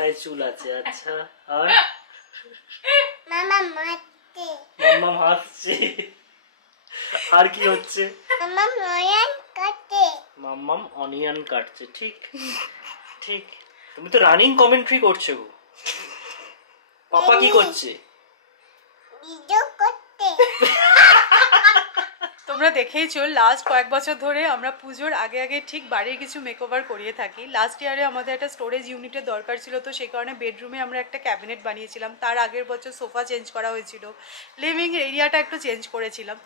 মাথায় চুল আছে। আচ্ছা, আর মাম্মা হাসছে। আর কি হচ্ছে? মাম্মাম অনিয়ন কাটছে। ঠিক ঠিক। তুমি তো রানিং কমেন্ট্রি করছো গো। পাপা কি করছে? তোমরা দেখেইছো লাস্ট কয়েক বছর ধরে আমরা পুজোর আগে আগে ঠিক বাড়ির কিছু মেকওভার করিয়ে থাকি। লাস্ট ইয়ারে আমাদের একটা স্টোরেজ ইউনিটের দরকার ছিল, তো সেই কারণে বেডরুমে আমরা একটা ক্যাবিনেট বানিয়েছিলাম। তার আগের বছর সোফা চেঞ্জ করা হয়েছিল, লিভিং এরিয়াটা একটু চেঞ্জ করেছিলাম।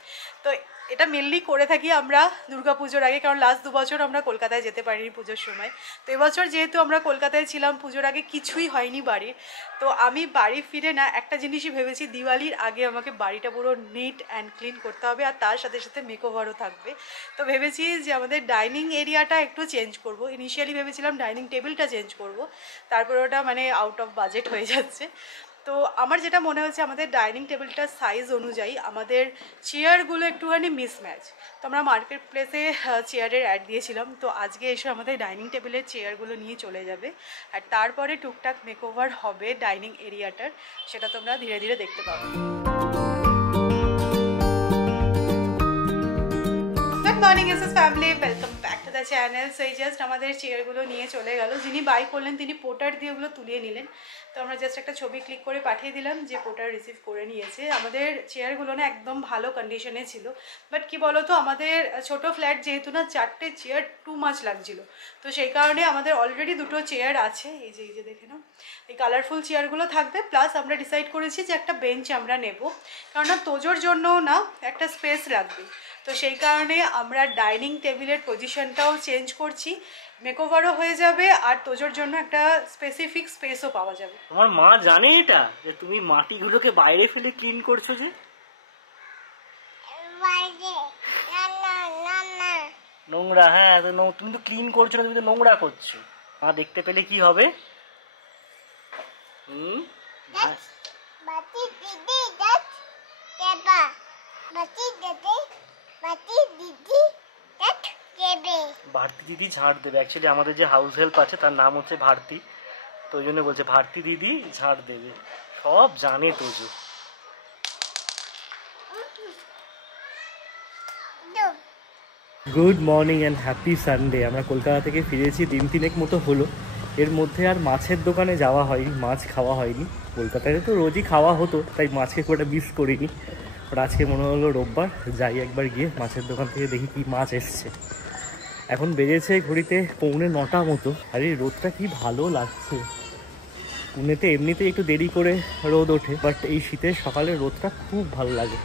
তো এটা মেনলি করে থাকি আমরা দুর্গাপুজোর আগে, কারণ লাস্ট 2 বছর আমরা কলকাতায় যেতে পারিনি পুজোর সময়। তো এবছর যেহেতু আমরা কলকাতায় ছিলাম, পুজোর আগে কিছুই হয়নি বাড়ির, তো আমি বাড়ি ফিরে না একটা জিনিসই ভেবেছি, দিওয়ালির আগে আমাকে বাড়িটা পুরো নিট অ্যান্ড ক্লিন করতে হবে, আর তার সাথে সাথে মেকওভারও থাকবে। তো ভেবেছি যে আমাদের ডাইনিং এরিয়াটা একটু চেঞ্জ করব। ইনিশিয়ালি ভেবেছিলাম ডাইনিং টেবিলটা চেঞ্জ করব, তারপর ওটা মানে আউট অফ বাজেট হয়ে যাচ্ছে। তো আমার যেটা মনে হচ্ছে আমাদের ডাইনিং টেবিলটার সাইজ অনুযায়ী আমাদের চেয়ারগুলো একটুখানি মিসম্যাচ। তো আমরা মার্কেট প্লেসে চেয়ারের অ্যাড দিয়েছিলাম, তো আজকে এসে আমাদের ডাইনিং টেবিলের চেয়ারগুলো নিয়ে চলে যাবে, আর তারপরে টুকটাক মেকওভার হবে ডাইনিং এরিয়াটার, সেটা তোমরা ধীরে ধীরে দেখতে পাবে। Good morning SS family, welcome back to the channel. So এই জাস্ট আমাদের চেয়ারগুলো নিয়ে চলে গেল। যিনি বাই করলেন তিনি পোর্টার দিয়ে ওগুলো তুলিয়ে নিলেন। তো আমরা জাস্ট একটা ছবি ক্লিক করে পাঠিয়ে দিলাম যে পোর্টার রিসিভ করে নিয়েছে। আমাদের চেয়ারগুলো না একদম ভালো কন্ডিশনে ছিল, বাট কি বলো তো আমাদের ছোট ফ্ল্যাট যেহেতু না 4টে চেয়ার টু মাচ লাগছিল, তো সেই কারণে আমাদের অলরেডি 2টো চেয়ার আছে। এই যে দেখে নাও, এই কালারফুল চেয়ারগুলো থাকবে, প্লাস আমরা ডিসাইড করেছি যে একটা বেঞ্চ আমরা নেব, কারণ তোজোর জন্যও না একটা স্পেস লাগবে। তো সেই কারণে আমরা ডাইনিং টেবিলের পজিশনটাও চেঞ্জ করছি, মেকওভারও হয়ে যাবে, আর তোজোর জন্য একটা স্পেসিফিক স্পেসও পাওয়া যাবে। তোমার মা জানে এটা যে তুমি মাটিগুলোকে বাইরে ফেলে ক্লিন করছো? যে নোংরা, হ্যাঁ, তো তুমি তো ক্লিন করছো না, তুমি তো নোংরা করছো। মা দেখতে পেলে কি হবে? ভারতী দিদি ঝাড় দেবে। অ্যাকচুয়ালি আমাদের যে হাউস হেল্প আছে তার নাম হচ্ছে ভারতী, তো ওই জন্য বলছে ভারতী দিদি ঝাড় দেবে। সব জানে Tojo. Good morning and happy Sunday. আমরা কলকাতা থেকে ফিরেছি, দিন 3 মতো হলো। এর মধ্যে আর মাছের দোকানে যাওয়া হয়নি, মাছ খাওয়া হয়নি। কলকাতায় তো রোজই খাওয়া হতো, তাই মাছকে খুব একটা মিস করিনি। আর আজকে মনে হলো রোববার, যাই একবার গিয়ে মাছের দোকান থেকে দেখি কি মাছ এসছে। এখন বেজেছে ঘড়িতে 8:45 মতো। আর এই রোদটা কি ভালো লাগছে। পুনেতে এমনিতেই একটু দেরি করে রোদ ওঠে, বাট এই শীতের সকালে রোদটা খুব ভালো লাগে।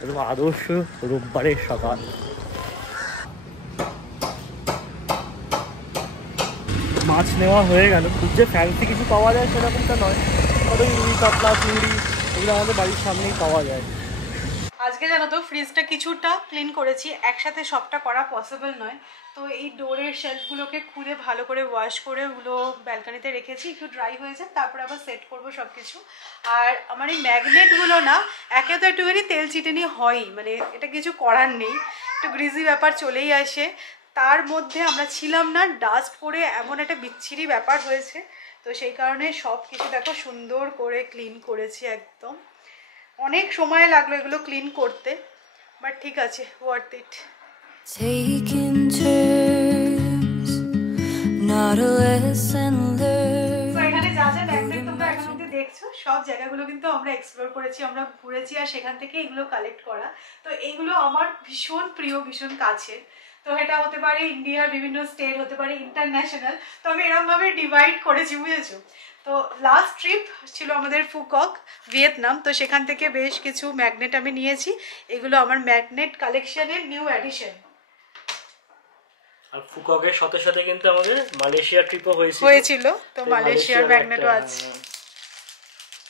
একদম আদর্শ রোববারের সকাল। মাছ নেওয়া হয়ে গেল। খুব যে ফ্যান্সি কিছু পাওয়া যায় সেরকমটা নয়, তবে রুই, কাতলা, চিংড়ি এগুলো আমাদের বাড়ির সামনেই পাওয়া যায়। আজকে জানো তো ফ্রিজটা কিছুটা ক্লিন করেছি, একসাথে সবটা করা পসিবল নয়। তো এই ডোরের শেলফগুলোকে খুলে ভালো করে ওয়াশ করে ওগুলো ব্যালকানিতে রেখেছি, একটু ড্রাই হয়েছে, তারপরে আবার সেট করবো সব কিছু। আর আমার এই ম্যাগনেটগুলো না একে তো একটুখানি তেল চিটেনি হয়ই, মানে এটা কিছু করার নেই, একটু গ্রিজি ব্যাপার চলেই আসে। তার মধ্যে আমরা ছিলাম না, ডাস্ট পড়ে এমন একটা বিচ্ছিরি ব্যাপার হয়েছে। তো সেই কারণে সব কিছু দেখো সুন্দর করে ক্লিন করেছি একদম। অনেক সময় লাগলো এগুলো ক্লিন করতে, বাট ঠিক আছে, worth it. Taking turns, not a lesson learned. তো এখানে যা যা ম্যাগনেট তোমরা এখন অবধি দেখছো, সব জায়গাগুলো কিন্তু আমরা এক্সপ্লোর করেছি, আমরা ঘুরেছি, আর সেখান থেকে এগুলো কালেক্ট করা। তো এইগুলো আমার ভীষণ প্রিয়, ভীষণ কাছের। তো এটা হতে পারে ইন্ডিয়ার বিভিন্ন স্টেট, হতে পারে ইন্টারন্যাশনাল। তো আমি এরকমভাবে ডিভাইড করেছি, বুঝেছো? তো লাস্ট ট্রিপ ছিল আমাদের ফুকক, ভিয়েতনাম। তো সেখান থেকে বেশ কিছু ম্যাগনেট আমি নিয়েছি, এগুলো আমার ম্যাগনেট কালেকশনের নিউ অ্যাডিশন। আর ফুককের সাথে সাথে কিন্তু আমাদের মালয়েশিয়া ট্রিপও হয়েছিল, তো মালয়েশিয়ার ম্যাগনেটও আছে।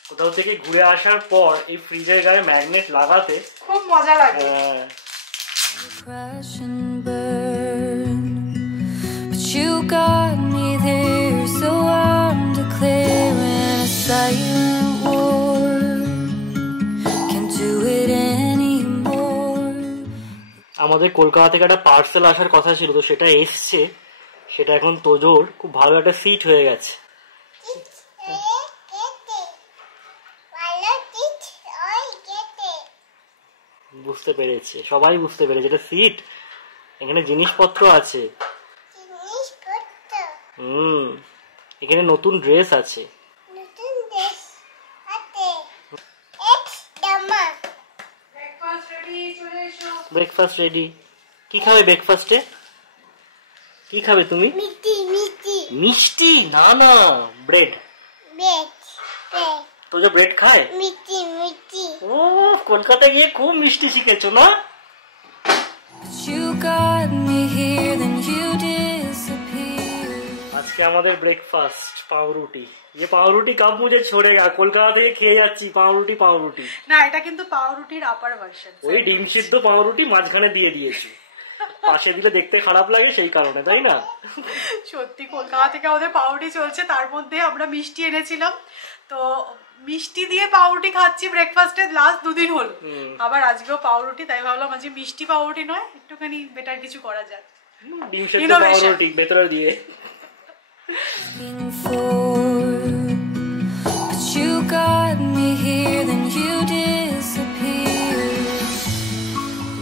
কোথাও থেকে ঘুরে আসার পর এই ফ্রিজের গায়ে ম্যাগনেট লাগাতে খুব মজা লাগে। You got me there, so I'm declaring a silent war. Can't do it anymore. আমাদের কলকাতা থেকে একটা পার্সেল আসার কথা ছিল, তো সেটা এসছে। সেটা এখন তোজোর খুব ভালো একটা সিট হয়ে গেছে। বুঝতে পেরেছে, সবাই বুঝতে পেরেছে এটা সিট, এখানে জিনিসপত্র আছে। জিনিসপত্র এখানে নতুন ড্রেস আছে। নতুন দেশ আছে এক্স জামা ব্রেকফাস্ট রেডি, চলে এসো। Breakfast ready. কি খাবে ব্রেকফাস্টে? কি খাবে তুমি? মিষ্টি মিষ্টি মিষ্টি? না না, ব্রেড। ব্রেড ব্রেড তো যে ব্রেড খায়? মিষ্টি মিষ্টি ও, কলকাতায় গিয়ে খুব মিষ্টি শিখেছো না? You got me here, then you disappeared. আজকে আমাদের ব্রেকফাস্ট পাউরুটি। ये पावरुटी कब मुझे छोड़ेगा? কলকাতা থেকে খেয়ে যাচ্ছি পাউরুটি পাউরুটি। না, এটা কিন্তু পাউরুটির আপার ভার্সন। ওই ডিম সিদ্ধ পাউরুটি মাঝখানে দিয়ে দিয়েছি, পাশে দিলে দেখতে খারাপ লাগে সেই কারণে, তাই না? সত্যি কলকাতা থেকে আমাদের পাউরুটি চলছে, তার মধ্যে আমরা মিষ্টি এনেছিলাম, তো মিষ্টি দিয়ে পাউরুটি খাচ্ছি ব্রেকফাস্টে লাস্ট 2 দিন হলো। আবার আজকেও পাউরুটি, তাই ভাবলাম আজকে মিষ্টি পাউরুটি নয়, একটুখানি বেটার কিছু করা যাক। ডিম সিদ্ধ Innovation. পাউরুটি ভেতরে দিয়ে। Looking for, but you got me here, then you disappeared.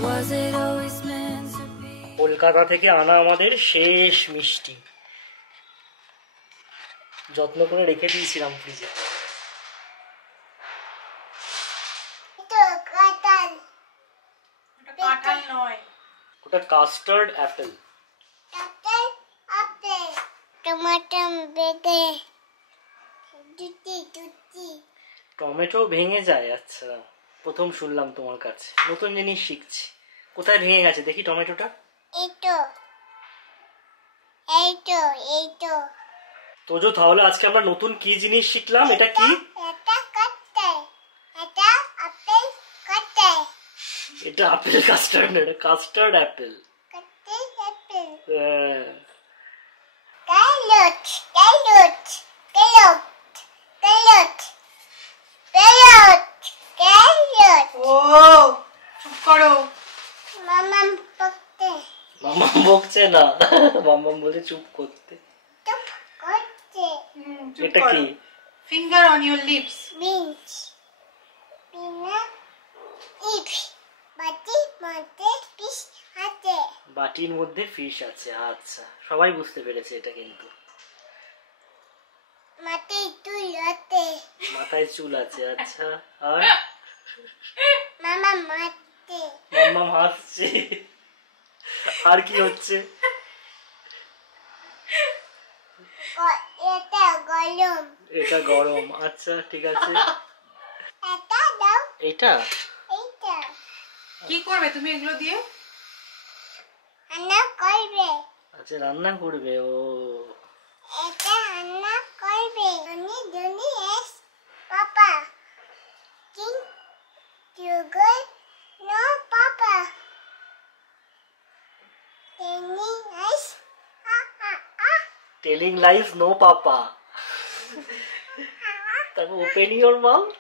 Was it always meant to be? Kolkata থেকে আনা আমাদের শেষ মিষ্টি, যত্ন করে রেখে দিয়েছিলাম ফ্রিজে। তো কাটাল এটা কাঁঠাল নয়, ওটা কাস্টার্ড অ্যাপেল। কাটাল আপেল টমেটো বেগে দুটি দুটি টমেটো ভেঙে যায়? আচ্ছা, প্রথম শুনলাম তোমার কাছে, নতুন জিনিস শিখছি। কোথায় ভেঙে গেছে দেখি টমেটোটা? এই তো এই তো এই তো তোজো, তাহলে আজকে আমরা নতুন কি জিনিস শিখলাম? এটা কি? এটা কাটতে এটা আপেল কাটতে এটা আপেল কাস্টার্ড না, এটা কাস্টার্ড অ্যাপেল। কাটতে আপেল হ্যাঁ। Carrot carrot carrot carrot carrot carrot ও চুপ করো। মামাম পকতে মাম্মাম বকছে না, মাম্মাম বলছে চুপ করতে। টপ করতে চুপ এটা করো। কি? Finger on your lips. বিনস বিনা ইপস বাটি মতে পিস হাতে বাটির মধ্যে ফিশ আছে। আচ্ছা, সবাই বুঝতে পেরেছে এটা কিন্তু। মাতে তুই হাতে মাথায় চুল আছে। আচ্ছা, আর মামা মাতে মাম্মাম হাসছে। আর কি হচ্ছে? এটা গরম এটা গরম। আচ্ছা, ঠিক আছে। এটা দাও এইটা এইটা কি করবে তুমি এগুলো দিয়ে? রান্না করবে আচ্ছা, রান্না করবে। ও এটা রান্না করবে ধনি ধনি এস পাপা কিং sugar no papa Johnny yes telling lies no papa. তারপর open your mouth.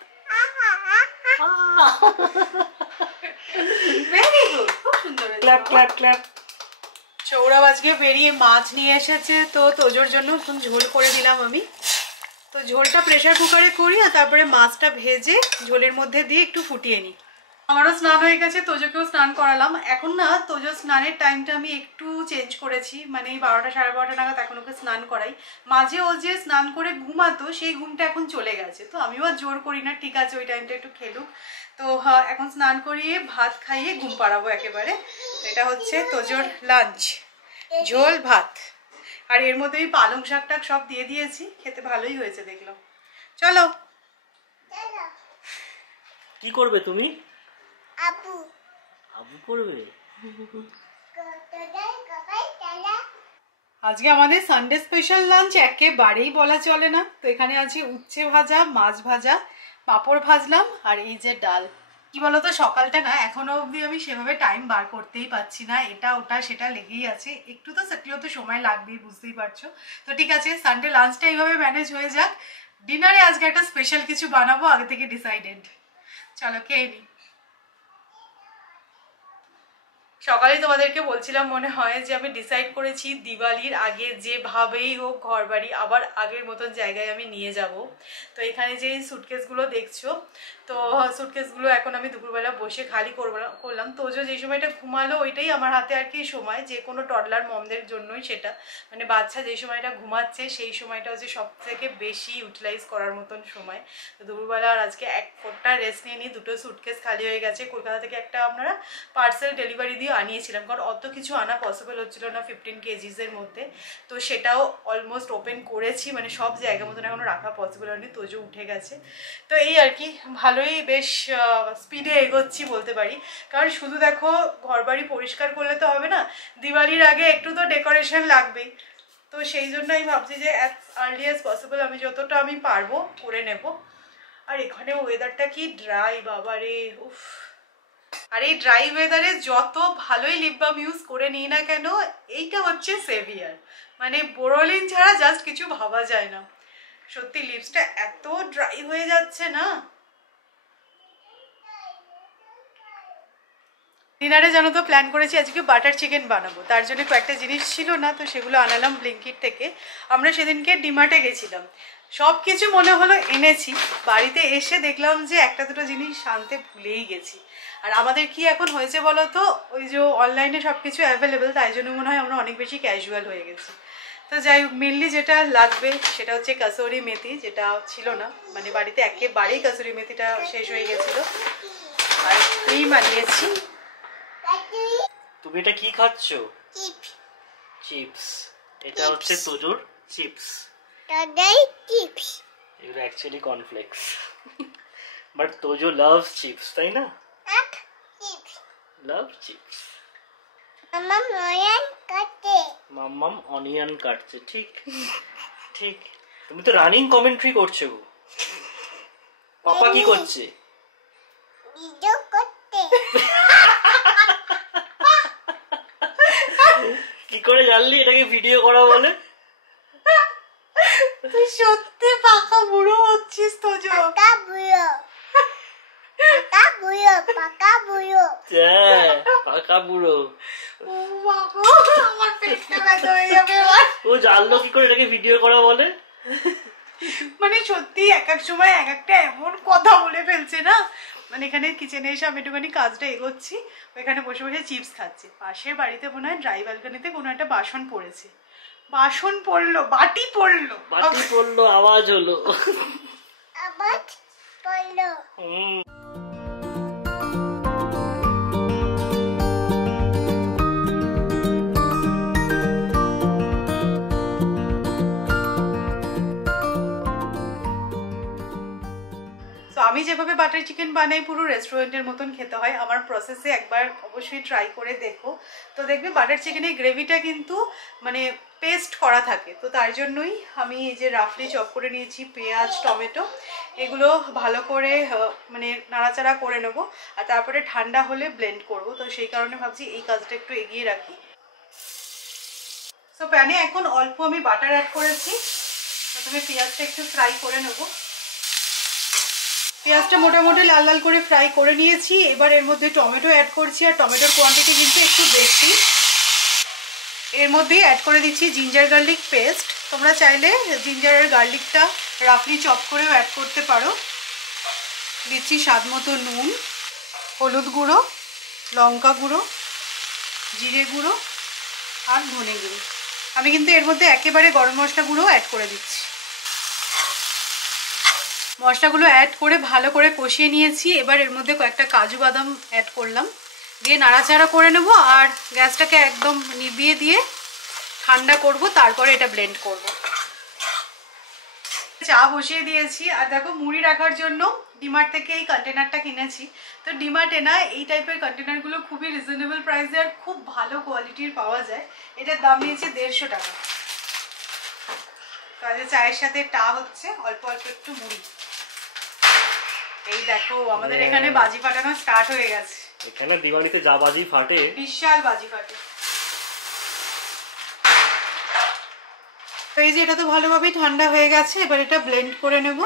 Very good, খুব সুন্দর ক্ল্যাপ ক্ল্যাপ ক্ল্যাপ। সৌরভ আজকে বেরিয়ে মাছ নিয়ে এসেছে, তো তোজোর জন্য এখন ঝোল করে দিলাম আমি। তো ঝোলটা প্রেসার কুকারে করি আর তারপরে মাছটা ভেজে ঝোলের মধ্যে দিয়ে একটু ফুটিয়ে নিই। আমারও স্নান হয়ে গেছে, তোজোকেও স্নান করালাম। এখন না তোজোর স্নানের টাইমটা আমি একটু চেঞ্জ করেছি, মানে 12টা 12:30 নাগাদ এখন ওকে স্নান করাই। মাঝে ও যে স্নান করে ঘুমাতো সেই ঘুমটা এখন চলে গেছে, তো আমিও আর জোর করি না, ঠিক আছে ওই টাইমটা একটু খেলুক। তো হ্যাঁ, এখন স্নান করিয়ে ভাত খাইয়ে ঘুম পাড়াবো একেবারে। এটা হচ্ছে তোজোর লাঞ্চ, ঝোল ভাত। আর এর মধ্যে আমি পালং শাক টাক সব দিয়ে দিয়েছি, খেতে ভালোই হয়েছে দেখলাম। চলো। কি করবে তুমি? আবু আবু করবে? তোদের কপাই তালা আজকে আমাদের সানডে স্পেশাল লাঞ্চ একেবারেই বলা চলে না। তো এখানে আছে উচ্ছে ভাজা, মাছ ভাজা, পাঁপড় ভাজলাম, আর এই যে ডাল। কি বলতো, সকালটা না এখনো অবধি আমি সেভাবে টাইম বার করতেই পারছি না, এটা ওটা সেটা লেগেই আছে। একটু তো সেটলেও তো সময় লাগবেই, বুঝতেই পারছো। তো ঠিক আছে, সানডে লাঞ্চটা এইভাবে ম্যানেজ হয়ে যাক। ডিনারে আজকে একটা স্পেশাল কিছু বানাবো, আগে থেকে ডিসাইডেড। চলো খেয়ে নিই। সকালে তোমাদেরকে বলছিলাম মনে হয় যে আমি ডিসাইড করেছি দিওয়ালির আগে যেভাবেই হোক ঘর বাড়ি আবার আগের মতন জায়গায় আমি নিয়ে যাব। তো এখানে যে সুটকেসগুলো দেখছো, তো তো সুটকেসগুলো এখন আমি দুপুরবেলা বসে খালি করলাম। তোজো যে সময়টা ঘুমালো ওইটাই আমার হাতে আর কি সময়, যে কোনো টডলার মমদের জন্যই সেটা, মানে বাচ্চা যে সময়টা ঘুমাচ্ছে সেই সময়টা হচ্ছে সব থেকে বেশি ইউটিলাইজ করার মতন সময়। তো দুপুরবেলা আর আজকে এক ফোঁটা রেস্ট নিয়ে নিই, দুটো সুটকেস খালি হয়ে গেছে। কলকাতা থেকে একটা আপনারা পার্সেল ডেলিভারি দিয়ে আনিয়েছিলাম, কারণ অত কিছু আনা পসিবল হচ্ছিল না 15 কেজিসের মধ্যে। তো সেটাও অলমোস্ট ওপেন করেছি, মানে সব জায়গা মতন এখনও রাখা পসিবল হয়নি, তোজো উঠে গেছে। তো এই আর কি, ভালোই বেশ স্পিডে এগোচ্ছি বলতে পারি। কারণ শুধু দেখো ঘরবাড়ি পরিষ্কার করলে তো হবে না, দিওয়ালির আগে একটু তো ডেকোরেশন লাগবেই। তো সেই জন্য আমি ভাবছি যে অ্যাজ আর্লি অ্যাজ পসিবল আমি যতটা আমি পারবো করে নেব। আর এখানে ওয়েদারটা কি ড্রাই, বাবা রে, উফ। আর এই ড্রাই ওয়েদারে যত ভালোই লিপ বাম ইউজ করে নিই না কেন, এইটা হচ্ছে সেভিয়ার, মানে বোরোলিন ছাড়া জাস্ট কিছু ভাবা যায় না। সত্যি লিপসটা এত ড্রাই হয়ে যাচ্ছে না। ডিনারে জানো তো প্ল্যান করেছি আজকে বাটার চিকেন বানাবো, তার জন্য কয়েকটা জিনিস ছিল না, তো সেগুলো আনালাম ব্লিঙ্কিট থেকে। আমরা সেদিনকে ডিমার্টে গেছিলাম, সব কিছু মনে হলো এনেছি, বাড়িতে এসে দেখলাম যে একটা দুটো জিনিস আনতে ভুলেই গেছি। আর আমাদের কি এখন হয়েছে বলো তো, ওই যে অনলাইনে সব কিছু অ্যাভেলেবেল, তাই জন্য মনে হয় আমরা অনেক বেশি ক্যাজুয়াল হয়ে গেছি। তো যাই হোক, মেনলি যেটা লাগবে সেটা হচ্ছে কাসুরি মেথি, যেটা ছিল না, মানে বাড়িতে একেবারেই কাসুরি মেথিটা শেষ হয়ে গেছিলো। আর ক্রিম আনিয়েছি। তুমি এটা কি খাচ্ছ? Chips chips. এটা হচ্ছে তোজোর চিপস। দাদাই চিপস এগুলো actually cornflakes, but Tojo loves chips, তাই না? এক চিপস লাভ চিপস। আমার নয়ন কাটে মাম্মাম অনিয়ন কাটছে, ঠিক ঠিক। তুমি তো রানিং কমেন্ট্রি করছো। পাপা কি করছে? ভিডিও করতে। কি করে জানলি এটাকে ভিডিও করা বলে? তুই সত্যি পাকা বুড়ো হচ্ছিস তোজো। পাকা বুড়ো পাকা বুড়ো পাকা বুড়ো। হ্যাঁ, পাকা বুড়ো। ও বাবা, আমার পেটটা ব্যথা হয়ে যাবে এবার। ও জানলো কি করে এটাকে ভিডিও করা বলে? মানে সত্যি এক এক সময় এক একটা এমন কথা বলে ফেলছে না। মানে এখানে কিচেনে এসে আমি একটুখানি কাজটা এগোচ্ছি, ওইখানে বসে বসে চিপস খাচ্ছি। পাশের বাড়িতে মনে হয় ড্রাই ব্যালকনিতে কোনো একটা বাসন পড়েছে, বাসন পড়লো, বাটি পড়লো, বাটি পড়লো, আওয়াজ হলো। আবার বললো আমি যেভাবে বাটার চিকেন বানাই পুরো রেস্টুরেন্টের মতন খেতে হয়। আমার প্রসেসে একবার অবশ্যই ট্রাই করে দেখো, তো দেখবে বাটার চিকেনের গ্রেভিটা কিন্তু মানে পেস্ট করা থাকে। তো তার জন্যই আমি এই যে রাফলি চপ করে নিয়েছি পেঁয়াজ টমেটো, এগুলো ভালো করে মানে নাড়াচাড়া করে নেব, আর তারপরে ঠান্ডা হলে ব্লেন্ড করব। তো সেই কারণে ভাবছি এই কাজটা একটু এগিয়ে রাখি। তো প্যানে এখন অল্প আমি বাটার অ্যাড করেছি, প্রথমে পেঁয়াজটা একটু ফ্রাই করে নেবো। পেঁয়াজটা মোটামুটি লাল লাল করে ফ্রাই করে নিয়েছি। এবার এর মধ্যে টমেটো অ্যাড করছি, আর টমেটোর কোয়ান্টিটি কিন্তু একটু বেশি। এর মধ্যেই অ্যাড করে দিচ্ছি জিঞ্জার গার্লিক পেস্ট। তোমরা চাইলে জিঞ্জার আর গার্লিকটা রাফলি চপ করেও অ্যাড করতে পারো। দিচ্ছি স্বাদ মতো নুন, হলুদ গুঁড়ো, লঙ্কা গুঁড়ো, জিরে গুঁড়ো আর ধনে গুঁড়ো। আমি কিন্তু এর মধ্যে একেবারে গরম মশলা গুঁড়ো অ্যাড করে দিচ্ছি। মশলাগুলো অ্যাড করে ভালো করে কষিয়ে নিয়েছি। এবার এর মধ্যে কয়েকটা কাজু বাদাম অ্যাড করলাম, দিয়ে নাড়াচাড়া করে নেব। আর গ্যাসটাকে একদম নিভিয়ে দিয়ে ঠান্ডা করব, তারপরে এটা ব্লেন্ড করব। চা বসিয়ে দিয়েছি। আর দেখো মুড়ি রাখার জন্য ডিমার্ট থেকে এই কন্টেনারটা কিনেছি। তো ডিমার্টে না এই টাইপের কন্টেনারগুলো খুবই রিজনেবল প্রাইসে আর খুব ভালো কোয়ালিটির পাওয়া যায়। এটার দাম নিয়েছে 150 টাকা। তাহলে চায়ের সাথে টা হচ্ছে, অল্প অল্প একটু মুড়ি। এই দেখো আমাদের এখানে বাজি ফাটানো স্টার্ট হয়ে গেছে। এখানে দিওয়ালিতে যা বাজি ফাটে, বিশাল বাজি ফাটে। তো এই যে এটা তো ভালোভাবেই ঠান্ডা হয়ে গেছে, এবার এটা ব্লেন্ড করে নেব।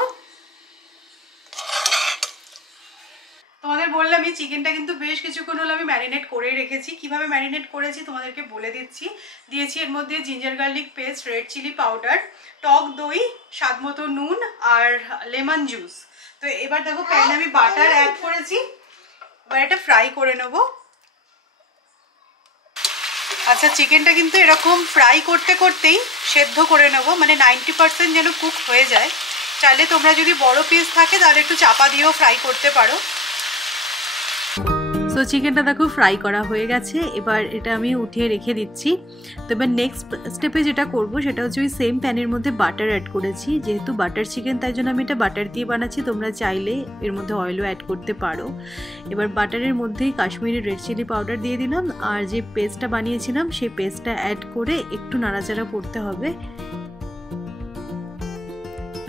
তোমাদের বললাম এই চিকেনটা কিন্তু বেশ কিছুক্ষণ হলো আমি ম্যারিনেট করে রেখেছি। কিভাবে ম্যারিনেট করেছি তোমাদেরকে বলে দিচ্ছি। দিয়েছি এর মধ্যে ginger garlic paste, red chilli powder, টক দই, স্বাদ মতো নুন আর লেমন জুস। তো এবার দেখো প্যানে আমি বাটার অ্যাড করেছি, এবার এটা ফ্রাই করে নেব। আচ্ছা, চিকেনটা কিন্তু এরকম ফ্রাই করতে করতেই সেদ্ধ করে নেব, মানে 90% যেন কুক হয়ে যায়। চাইলে তোমরা যদি বড় পিস থাকে তাহলে একটু চাপা দিয়েও ফ্রাই করতে পারো। সো চিকেনটা দেখো ফ্রাই করা হয়ে গেছে, এবার এটা আমি উঠিয়ে রেখে দিচ্ছি। তো এবার নেক্সট স্টেপে যেটা করব সেটা হচ্ছে ওই সেম প্যানের মধ্যে বাটার অ্যাড করেছি, যেহেতু বাটার চিকেন তাই জন্য আমি এটা বাটার দিয়ে বানাচ্ছি, তোমরা চাইলে এর মধ্যে অয়েলও অ্যাড করতে পারো। এবার বাটারের মধ্যেই কাশ্মীরি রেড চিলি পাউডার দিয়ে দিলাম, আর যে পেস্টটা বানিয়েছিলাম সেই পেস্টটা অ্যাড করে একটু নাড়াচাড়া করতে হবে।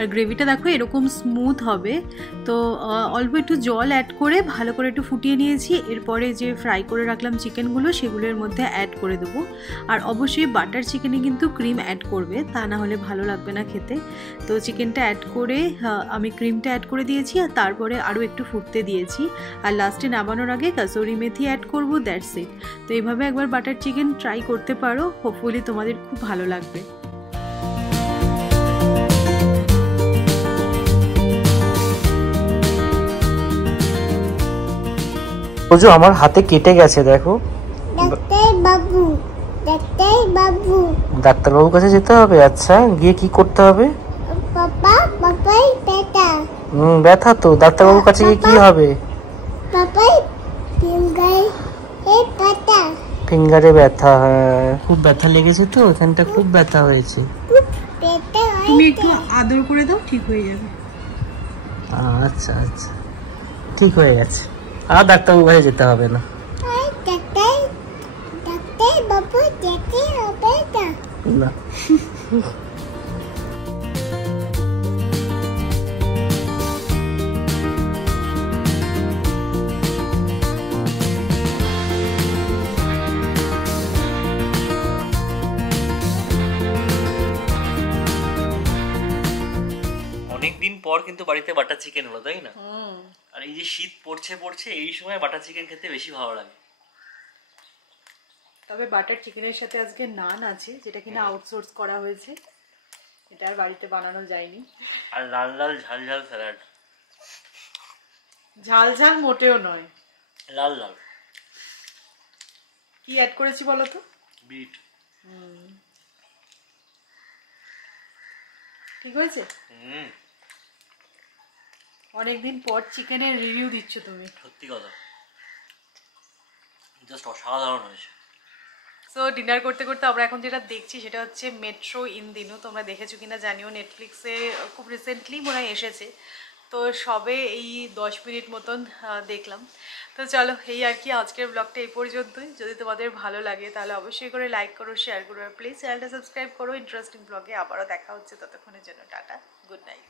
আর গ্রেভিটা দেখো এরকম স্মুথ হবে। তো অল্প একটু জল অ্যাড করে ভালো করে একটু ফুটিয়ে নিয়েছি। এরপরে যে ফ্রাই করে রাখলাম চিকেনগুলো সেগুলোর মধ্যে অ্যাড করে দেবো। আর অবশ্যই বাটার চিকেনে কিন্তু ক্রিম অ্যাড করবে, তা না হলে ভালো লাগবে না খেতে। তো চিকেনটা অ্যাড করে আমি ক্রিমটা অ্যাড করে দিয়েছি, আর তারপরে আরও একটু ফুটতে দিয়েছি। আর লাস্টে নামানোর আগে কাসুরি মেথি অ্যাড করবো, দ্যাটস ইট। তো এইভাবে একবার বাটার চিকেন ট্রাই করতে পারো, হোপফুলি তোমাদের খুব ভালো লাগবে। ওজো আমার হাতে কেটে গেছে দেখো। ডাক্তার বাবু, ডাক্তার বাবু, ডাক্তারবাবুর কাছে যেতে হবে। আচ্ছা, গিয়ে কি করতে হবে? পাপা, পাপাই পেটা, ব্যথা তো, ডাক্তারবাবুর কাছে গিয়ে কি হবে? পাপাই ফিঙ্গার এ পাটা, ফিঙ্গারে ব্যথা। হ্যাঁ, খুব ব্যথা লেগেছে তো, এখানটা খুব ব্যথা হয়েছে। পেটা তুমি একটু আদর করে দাও, ঠিক হয়ে যাবে। আচ্ছা আচ্ছা, ঠিক হয়ে গেছে, আর ডাক্তারবাবুর কাছে যেতে হবে না। ডাক্তার, ডাক্তার বাবু যেতে হবে না। না। অনেকদিন পর কিন্তু বাড়িতে বাটার চিকেন হলো, তাই না? আর এই যে শীত পড়ছে পড়ছে, এই সময় বাটার চিকেন খেতে বেশি ভালো লাগে। তবে বাটার চিকেনের সাথে আজকে নান আছে, যেটা কিনা আউটসোর্স করা হয়েছে, এটা আর বাড়িতে বানানো যায়নি। আর লাল লাল ঝাল ঝাল স্যালাড। ঝাল ঝাল মোটেও নয়, লাল লাল। কি অ্যাড করেছি বলো তো? বিট। ঠিক হয়েছে? অনেকদিন পর চিকেনের রিভিউ দিচ্ছ তুমি। সত্যি কথা, জাস্ট অসাধারণ হয়েছে। সো ডিনার করতে করতে আমরা এখন যেটা দেখছি সেটা হচ্ছে মেট্রো ইন দিনু। তোমরা দেখেছো কিনা জানিও, নেটফ্লিক্সে খুব রিসেন্টলি মনে হয় এসেছে। তো সবে এই 10 মিনিট মতন দেখলাম। তো চলো, এই আর কি আজকের ব্লগটা এই পর্যন্তই। যদি তোমাদের ভালো লাগে তাহলে অবশ্যই করে লাইক করো, শেয়ার করো, আর প্লিজ চ্যানেলটা সাবস্ক্রাইব করো। ইন্টারেস্টিং ব্লগে আবারও দেখা হচ্ছে, ততক্ষণের জন্য টাটা, গুড নাইট।